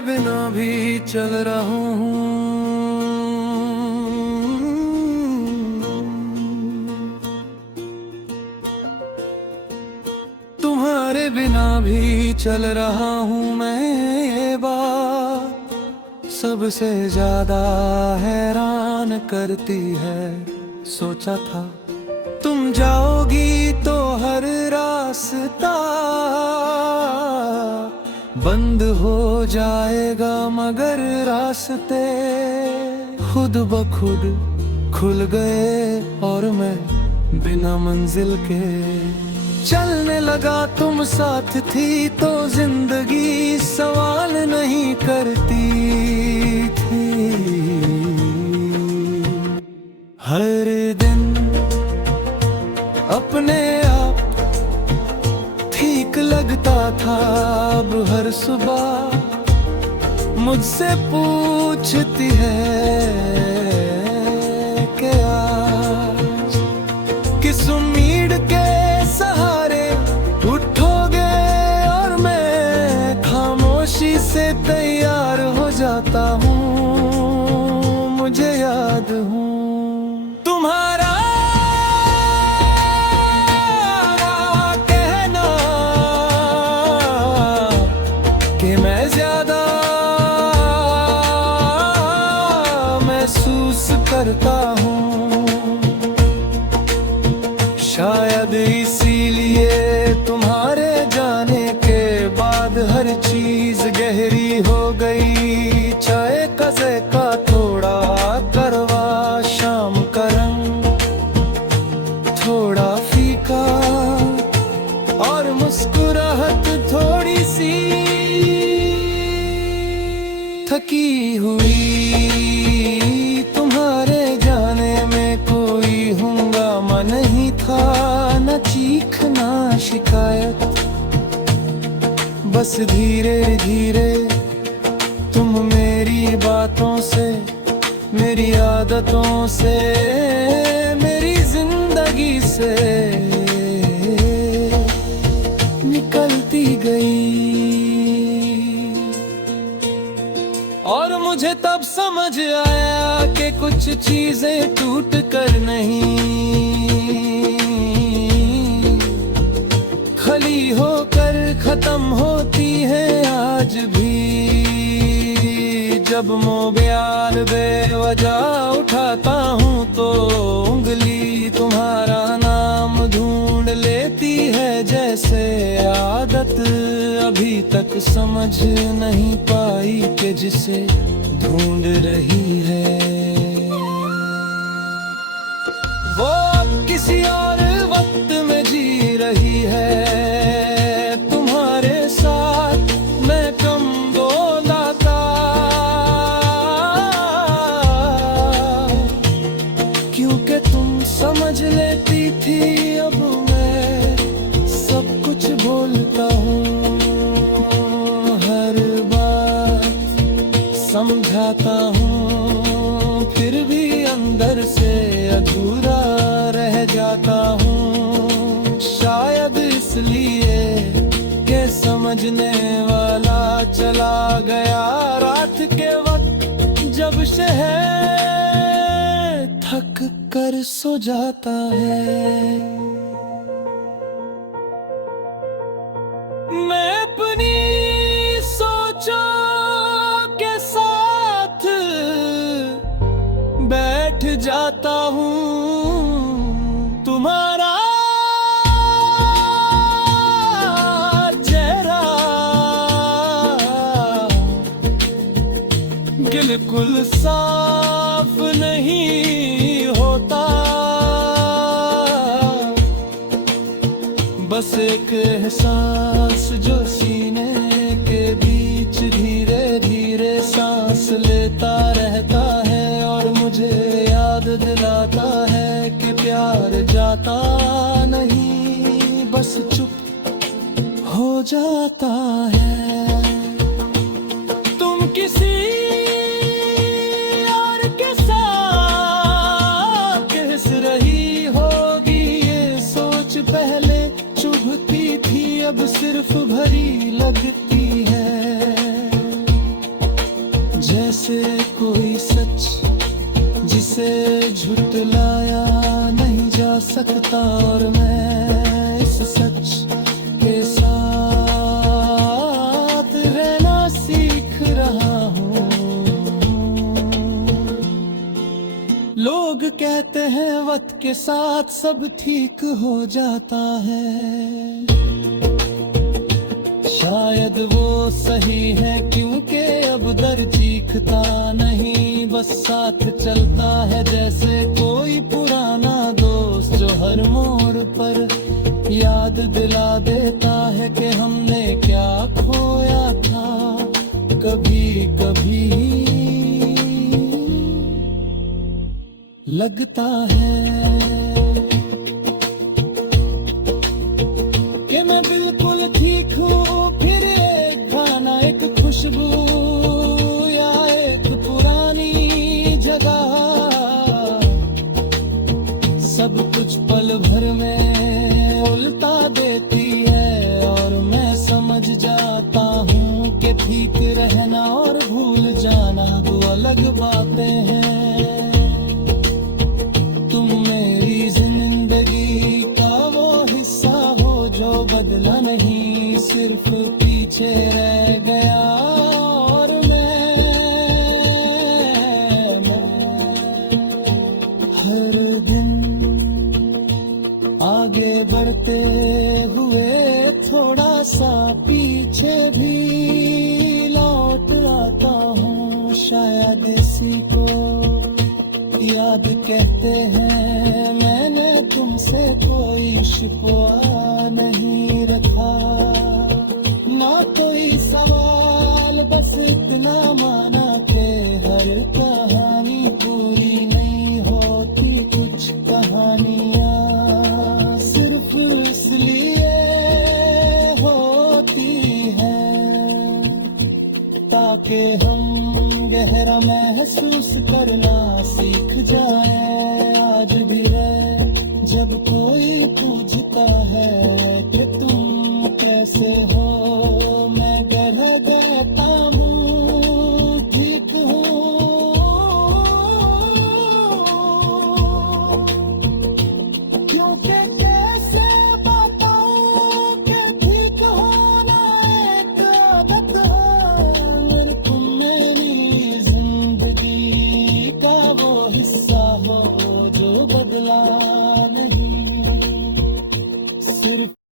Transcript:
बिना भी चल रहा हूँ, तुम्हारे बिना भी चल रहा हूँ मैं। ये बात सबसे ज्यादा हैरान करती है। सोचा था तुम जाओगी तो हर रास्ता बंद हो जाएगा, मगर रास्ते खुद ब खुद खुल गए और मैं बिना मंजिल के चलने लगा। तुम साथ थी तो जिंदगी सवाल नहीं करती थी। हर दिन अपने आप ठीक लगता था, अब हर सुबह मुझसे पूछती है कि आज किस उम्मीद के सहारे उठोगे, और मैं खामोशी से तैयार हो जाता हूँ। मुझे याद हूँ तुम्हारा कहना कि मैं ज्यादा महसूस करता हूँ। शायद इसीलिए तुम्हारे जाने के बाद हर चीज गहरी हो गई। चाय कज़े का थोड़ा करवा, शाम का रंग थोड़ा फीका, और मुस्कुराहट थोड़ी सी थकी हुई। तुम्हारे जाने में कोई हंगामा नहीं था, न चीख न शिकायत, बस धीरे धीरे तुम मेरी बातों से, मेरी आदतों से, मेरी जिंदगी से निकलती गई। और मुझे तब समझ आया कि कुछ चीजें टूट कर नहीं, खली होकर खत्म होती है आज भी। जब मोबाइल बेवजह उठाता हूँ तो उंगली तुम्हारा नाम ढूंढ लेती है, जैसे आदत अभी तक समझ नहीं पाई कि जिसे ढूंढ रही है वो अब किसी और वक्त में जी रही है। तुम्हारे साथ मैं कम बोला था, क्योंकि तुम समझ लेती थी। अब मैं सब कुछ बोलता हूँ, हर बात समझाता हूँ, फिर भी अंदर से अधूरा रह जाता हूँ। शायद इसलिए कि समझने वाला चला गया रात के वक्त, जब शहर थक कर सो जाता है। मैं अपनी सोचों के साथ बैठ जाता हूँ। तुम्हारा चेहरा बिल्कुल साफ नहीं होता, बस एक एहसास जो सीने के बीच धीरे धीरे सांस लेता रहता है, और मुझे याद दिलाता है कि प्यार जाता नहीं, बस चुप हो जाता है। तुम किसी और के साथ किस रही होगी, ये सोच पहले चुभती थी, अब सिर्फ भरी लगती है। जैसे कोई सच जिसे झुटलाया नहीं जा सकता, और मैं इस सच के साथ रहना सीख रहा हूँ। लोग कहते हैं वक्त के साथ सब ठीक हो जाता है, शायद वो सही है क्योंकि अब दर्द चीखता नहीं, बस साथ चलता है जैसे कोई पुराना दोस्त जो हर मोड़ पर याद दिला देता है कि हमने क्या खोया था। कभी कभी लगता है कि मैं बिल्कुल ठीक हूँ, फिर एक खाना, एक खुशबू या एक पुरानी जगह, सब कुछ पल भर में उल्टा देती है। और मैं समझ जाता हूँ कि ठीक रहना और भूल जाना दो अलग बातें हैं। तुम मेरी जिंदगी का वो हिस्सा हो जो बदला नहीं, सिर्फ पीछे रह गया। और मैं हर दिन आगे बढ़ते हुए थोड़ा सा पीछे भी लौट आता हूँ, शायद इसी को याद कहते हैं। मैंने तुमसे कोई शिकवा नहीं रखा, ना कोई सवाल, बस इतना माना कि हर कहानी पूरी नहीं होती, कुछ कहानियाँ सिर्फ इसलिए होती हैं ताकि हम गहरा महसूस करना